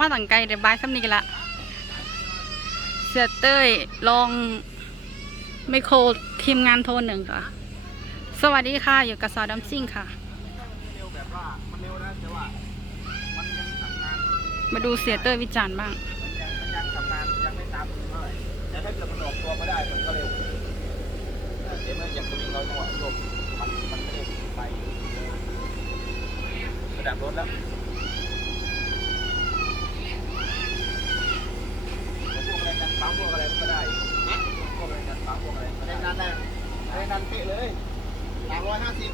มาตั้งไกลแต่บายซ้ำนี้กันละเสียเต้ยลองไมโครทีมงานโทรหนึ่งค่ะ สวัสดีค่ะ อยู่กับซอดัมซิ่งค่ะ มาดูเสียเต้ยวิจารณ์บ้างมันยังมันยังทำงานยังไม่ตามเท่าไหร่แต่ถ้าเกิดมันออกตัวไม่ได้มันก็เร็วเออเมันอย่างตัวนี้เรางหวะโยกมันมันไม่ได้ไประดับรถแล้วพวกอะไรกัน ปั๊มพวกอะไรมันก็ได้นะพวกอะไรกันปั๊มพวกอะไรมันก็ได้นั้นได้ได้นั้นเป๊ะเลยสามร้อยห้าสิบ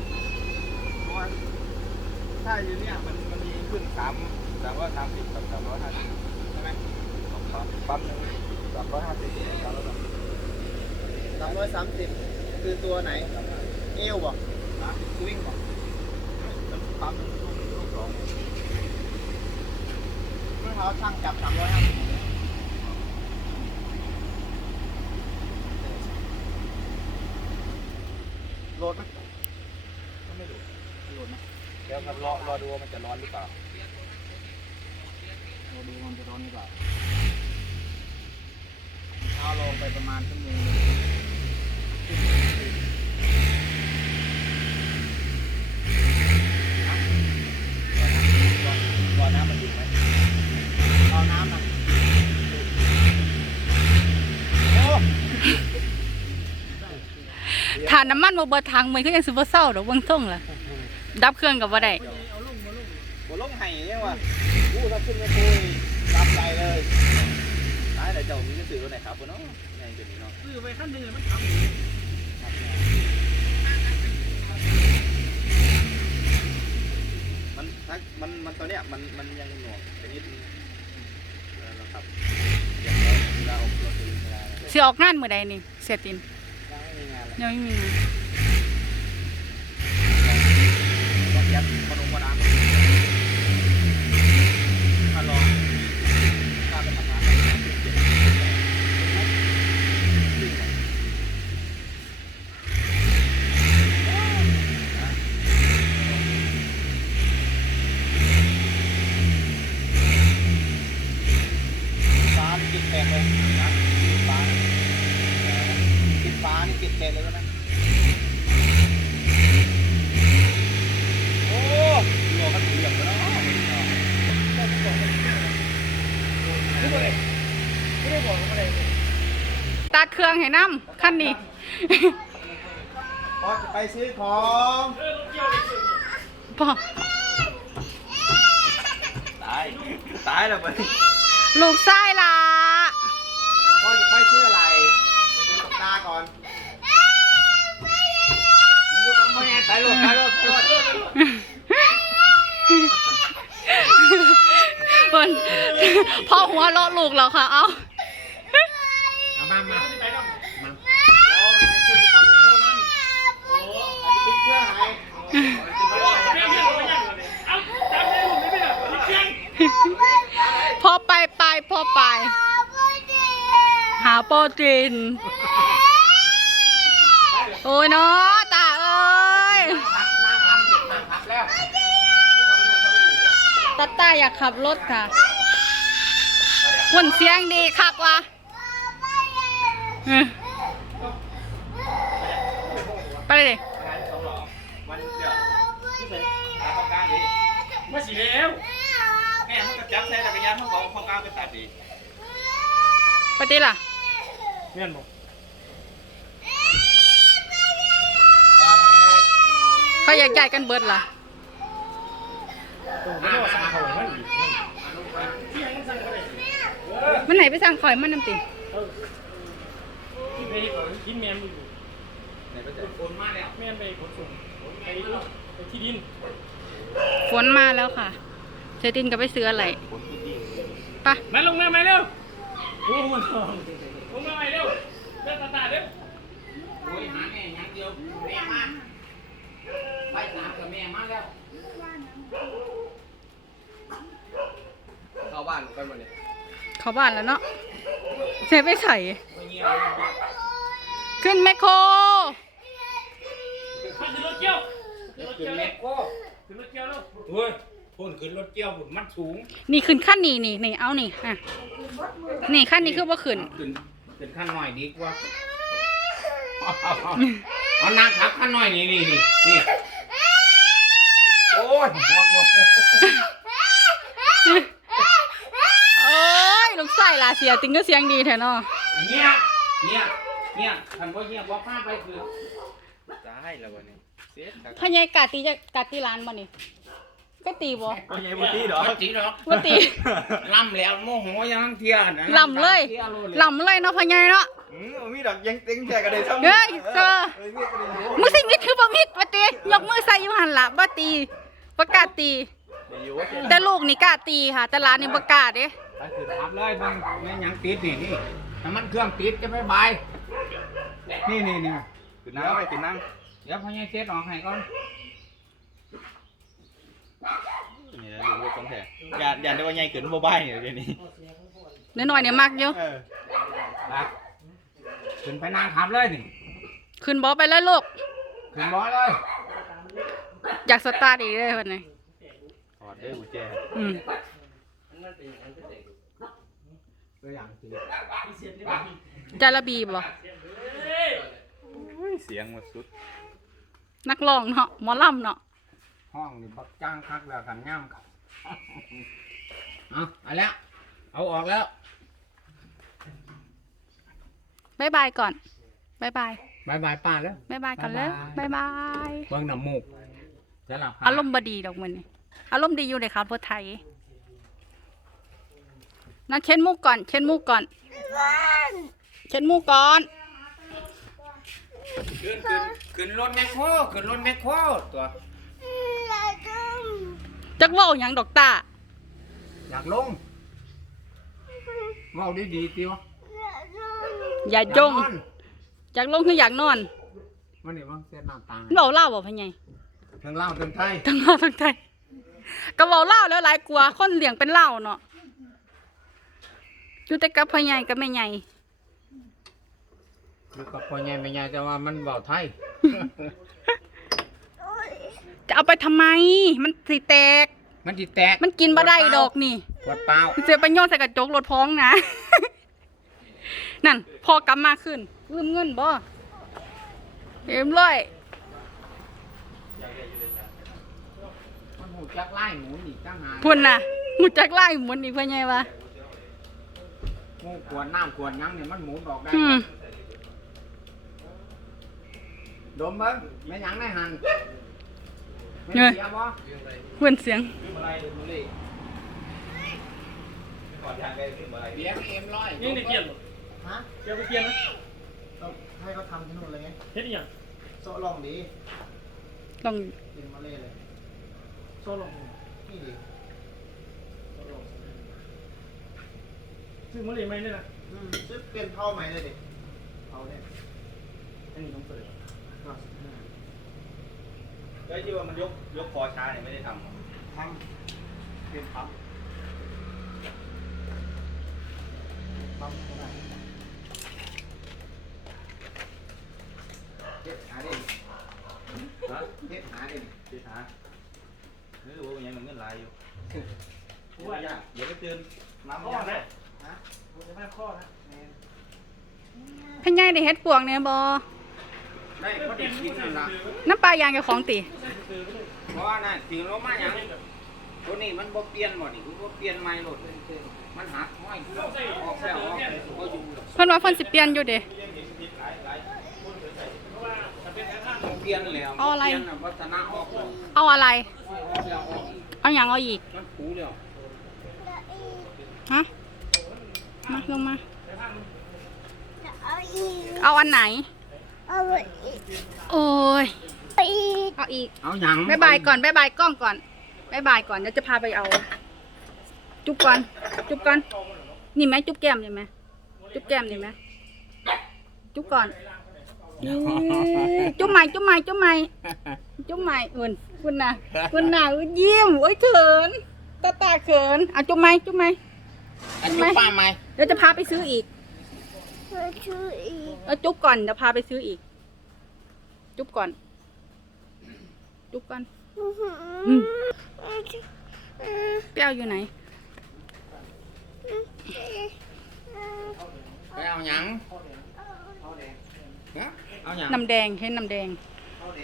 ถ้าอยู่เนี่ยมันมันมีขึ้นสามสามร้อยสามสิบกับสามร้อยห้าสิบใช่ไหมปั๊มปั๊มหนึ่งสามร้อยห้าสิบสามร้อยสามร้อยสามสิบคือตัวไหน เอวบอกนะสวิงก่อนปั๊มหนึ่งลูกลูกสองเมื่อเท้าช่างจับสามร้อยห้าสิบ โหลดไหมก็ไม่โหลดไม่โหลดนะเดี๋ยวครับรอรอดูว่ามันจะร้อนหรือเปล่า รอดูว่ามันจะร้อนหรือเปล่าเช้าลงไปประมาณชั่วโมงหนึ่งรอน้ำมันอยู่ไหม เอาน้ำนะ โอ้ ฐา นน้ำมันบ่เบิดทางมันก็ยังซูเปอร์เศร้าดอกเบื้องต้นล่ะดับเครื่องกับว่าได้บนลงไห้เนี่ยว่ะอู้ถ้าขึ้นไม่คุยรับใจเลยตายแต่เจ้ามีหนังสือตัวไหนครับคุณเนาะไงเดี๋ยวนี้เนาะซื้อไปขั้นหนึ่งมันทมันถ้ามันมันตัวเนี้ยมันมันยังหน่วงไปนิดนึงเออนะครับเดี๋ยวเราเราเราตีเวลาแล้วสิออกงานเมื่อใดนี่เสียติน ยังไม่มีงานเลย ยังไม่มีงานลองยัดขนมมาดามมาลองถ้าเป็นทำงานเจ็บฟ้านี่กินแตกเลยนะฟ้ากินฟ้านี่กินแตกเลยนะ โอ้โหกันเหลี่ยมแล้วเนาะไม่ได้ไม่ได้บอกอะไร ตัดเครื่อง ให้น้ำขั้นนี้พอจะไปซื้อของพอตาย ตายแล้วไปลูกไส้ละพอจะไปซื้ออะไรซื้อปากกาก่อนมันอยู่กับแม่ตายรถตายรถตายรถเพิ่นพ่อหัวเราะลูกแล้วค่ะ เอ้าเอามามามา โอ้ยขึ้นตามโค้นั่น ติดเครื่องไหน พ่อไปไปพ่อไป หาโปรตีนโอ้ยเนาะตาเอ้ยนั่งพับนั่งพับแล้วตาตาอยากขับรถค่ะหุ่นเสียงดีคักวะเออไปเลยดิ วันเดี๋ยวที่เป็นตาของกลางดิ มาสิแล้วแม่มันก็จับใส่จักรยานของเขาของกลางไปตัดดิไปดิล่ะเมียนบอกเขาอยากใหญ่กันเบิดล่ะตรงนี้ว่าสั่งเขามันอีกมันไหนไปสั่งข่อยมันน้ำติที่ไปขอกินแมนอยู่ไหนก็จะคนมาแล้วแมนไปขนส่งไปไปที่ดิน ฝนมาแล้วค่ะเจตินก็ไปซื้ออะไรคนที่ดีไปะมาลงมาไหมเร็วโอ้มันลงลงมาไหมเร็วเดินตาตาเร็วโอ้ยหาแม่อย่างเดียวแม่มาไปสามกับแม่มาแล้วเข้าบ้านไปหมดเลยเข้าบ้านแล้วเนาะเจไปใส่ไม่เงี้ยขึ้นแมคโครขึ้นรถเกี่ยวขึ้นรถกินเกี่ยวเม็เร็ดวโก้ ขึ้นรถเกี่ยวเร็วเฮ้ยพ่นขึ้นรถเกี่ยวบุญมันสูง นี่ขึ้นขั้นนี้นี่นี่เอานี่อะนี่ขั้นนี้คือว่าขึ้น ขึ้นขึ้นขั้นหน่อยดีกว่าเอานางขับขั้นหน่อยนี่นี่นี่นี่โอ้ยหัวหัวหัวโอ้ยลูกไส้ล่ะเสียติงก็เสียงดีแท้เนาะเงียบเงียบเงียบทันว่าเงียบว่าป้าไปคือจะให้แล้ววันนี้ เสียครับพ่อใหญ่กาตีจะกาตีร้านบ่นี่ก็ตีบ่โอ้ยบุตรีเหรอบ่ตีหรอกบ่ตี ล่ำแล้วโมโหยังเทียนะล่ำเลย ที่อารมณ์เลยลำเลยเนาะพ่อใหญ่เนาะ อืมมีดอกยังเต็งแจกกันเลยทั้งเฮ้ยเจอเฮ้ยเรียกกันเลยมือสิมิดคือบ่มิดบ่ตียกมือใส่อยู่หันล่ะบ่ตีบ่กล้าตี เดี๋ยวอยู่ว่าเจ๊แต่ลูกนี่กล้าตีค่ะ แต่หลานนี่บ่กล้าเด้ ไปคือทับเลยบางแม่งยังติดนี่นี่น้ำมันเครื่องติดจะไปบายนี่นี่นี่ขึ้นนั่งไปขึ้นนั่ง เดี๋ยวพ่อใหญ่เซ็ตออกให้ก่อนนี่นะดูว่าตรงแท้อย่าอย่าได้ว่าใหญ่ขึ้นบ่บ้ายเนี่ยเดี๋ยวนี้น้อยๆเนี่ยมักอยู่เออไปขึ้นไปนั่งขับเลยนี่ขึ้นบ่ไปเลยลูก ขึ้นบ่อเลยอยากสตาร์ทอีกเลยวันนี้ถอดได้กุญแจอืมตัวอย่างคือจาระบีบ่เสียงมันสุด นักร้องเนาะหมอลำเนาะห้องนี่บักจ้างคักแล้วกันย่ำครับเอาเอาแล้ว เอาออกแล้วบายบายก่อนบายบายบายบายป้าแล้วบายบายก่อนเลยบายบายเบิ่งน้ำมูกจะหลับอารมณ์บดีดอกมันนี่อารมณ์ดีอยู่เลยครับรถไทยนั่นเช็ดมูกก่อน เช็ดมูกก่อน เช็ดมูกก่อน ขึ้นขึ้นขึ้นรถแมคโครขึ้นรถแมคโครตัว จักเว่าหยังดอกตา อยากลงเมาดีดีๆติวะอย่าจงอยากนอนอยากลงคืออยากนอนมันนี่ว่าเส้นน้ำตาลเบาเล่าบ่พ่อใหญ่ทั้งเล่าวทั้งไทยทั้งเล่าทั้งไทยก็เบาเล่าแล้วหลายกลัวาคนเลี้ยงเป็นเล่าเนาะอยู่แต่กับพ่อใหญ่กับแม่ใหญ่ อยู่กับพ่อใหญ่แม่ใหญ่แต่ว่ามันเบาไทย จะเอาไปทำไม มันสิแตก มันจิแตกมันกินบ่ได้ดอกนี่ขวดเปล่าเสียไปโยนใส่กระจกรถพ้องนะ นั่น พอกลับมาขึ้นลืมเงินบ่เอ็มเลยมันหูจักไล่หมูนี่ตั้งหากพุ่นน่ะหมุจักไล่หมุนอีกเพื่อไงวะหมูขวดน้ำขวดหยังเนี่ยมันหมุนออกได้ อืม ดมเบิ้งแม่หยังได้หันแม่เงยเสียบ่เพื่อนเสียงขึ้นมาไล่ดูมาเลยก่อนทางไปขึ้นมาไล่เสียงเอ็มร้อยนี่ในเกียนฮะเกียนไปเกียนนะให้เขาทำที่นู่นเลยไงเฮ็ดอีหยังโซ่ลองดีลองกินมาเลยเลยโซ่ลงนี่ดีซึ่งมันเลยไม่เนี่ยนะอืมซื้อเปลี่ยนเท่าใหม่เลยดิเอาเนี่ยอันนี้ต้องเปิด แล้วที่ว่ามันยกยกคอช้าเนี่ยไม่ได้ทำทำเป็นปั๊มปั๊มเท่าไหร่เฮ็ดหาดิฮะเฮ็ดหาดิเฮ็ดหาเฮ้ยว่ายังมันเงินหลายอยู่เดี๋ยวยากเดี๋ยวไปเตือนน้ำมันยากนะฮะมันจะไม่ข้อนะพ่อใหญ่ได้เฮ็ดปวกเนี่ยบ่ ได้เขาได้กินนั่นล่ะน้ำปลายางกับของติเพราะว่าน่ะถึงลงมาหยังตัวนี้มันบ่เปลี่ยนบ่นี่คือบ่เปลี่ยนใหม่โลดมันหักห้อยออกแล้วออกบ่อยู่หรอกเพิ่นว่าเพิ่นสิเปลี่ยนอยู่เด้บ่เปลี่ยนแล้วเอาอะไรเปลี่ยนน่ะวัฒนะออกแล้วเอาอะไรออกแล้วออกเอาหยังเอาอีกมันผูแล้วฮะมาลงมาเอาอันไหน โอ้ยเอาอีกเอาหยังบายบายก่อนบายบายกล้องก่อนบายบายก่อนเดี๋ยวจะพาไปเอา จุ๊บก่อนจุ๊บก่อนนี่ไหมจุ๊บแก้มนี่ไหมจุ๊บแก้มนี่ไหมจุ๊บก่อนนี่จุ๊บใหม่จุ๊บใหม่จุ๊บใหม่จุ๊บใหม่อุ่นคุณน่ะคุณน่ะอุ๊ยยิ้มโอ้ยเขินตาตาเขินเอาจุ๊บไหมจุ๊บไหมอันนี้ป้าไหมเดี๋ยวจะพาไปซื้ออีก เออ จุ๊บก่อนเดี๋ยวพาไปซื้ออีก จุ๊บก่อน จุ๊บก่อนอืมไปเอาอยู่ไหน ไปเอาหยังฮะเอาหยังน้ำแดงเห็นน้ำแดง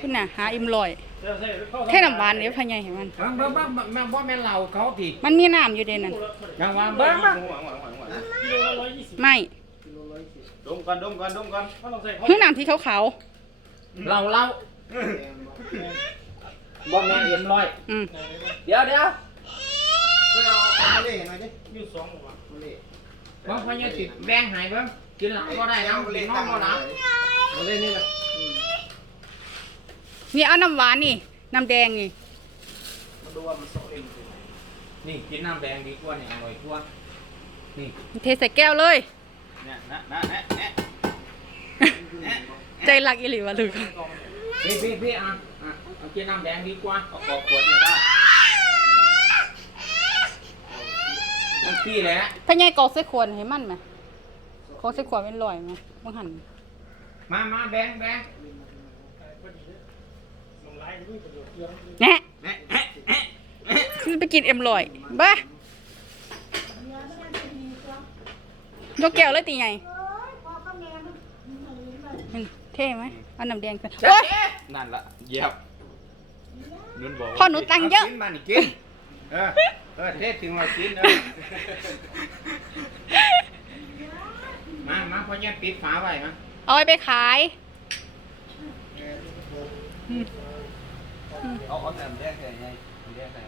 คุณน่ะหาอิ่มลอยเดี๋ยวใส่เข้าแค่น้ำหวานเดี๋ยวพะไงเห็นมันเบิ่งเบิ่งเบิ่งแม่นบ่แม่นเหล้าเขาติมันมีน้ำอยู่เดนนั่นยังว่าเบิ่งมาหวังหวังหวังหวังกิโลละร้อยยี่สิบไม่ ดมกันดมกันดมกันก็ต้องใส่เขาคือน้ำที่ขาวเหล้าเหล้าบ่แม่นเอ็มร้อยๆอืมเดี๋ยวเดี๋ยวอยู่สองหัวเบิ่งพอยังสิแบ่งให้เบิ่งกินเหล้าบ่ได้นะกินนมบ่หลับเอาเลยนี่ล่ะนี่เอาน้ำหวานนี่น้ำแดงนี่นี่กินน้ำแดงดีกว่านี่อร่อยกว่านี่เทใส่แก้วเลย เนี่ยนะนะแอะแอะใจรักอีหลีวะลูกพี่พี่พี่อะอะเอากินน้ำแดงดีกว่าเอากอกขวดเนี่ยได้มันขี้แหละพะไงกอกใส่ขวดให้มันไหมกอกใส่ขวดเป็นลอยไหมบังหันมามาแบ่งแบ่งลงไลน์ด้วยประโยชน์เยอะแหนะแอะแอะแอะแอะคือไปกินเอ็มลอยบ้า ยกแก้วเลยตีไงมันเท่ไหมเอาน้ำแดงไปโอ๊ย นั่นละเหยียบนุ่นบอกพ่อหนูตังค์เยอะ กินมานี่กิน เออ เออเทศถึงเรากินเออมา มาพอเนี่ยปิดฝาไว้มาเอาไปขาย เอาเอาแต่แดงใส่ไงแดงใส่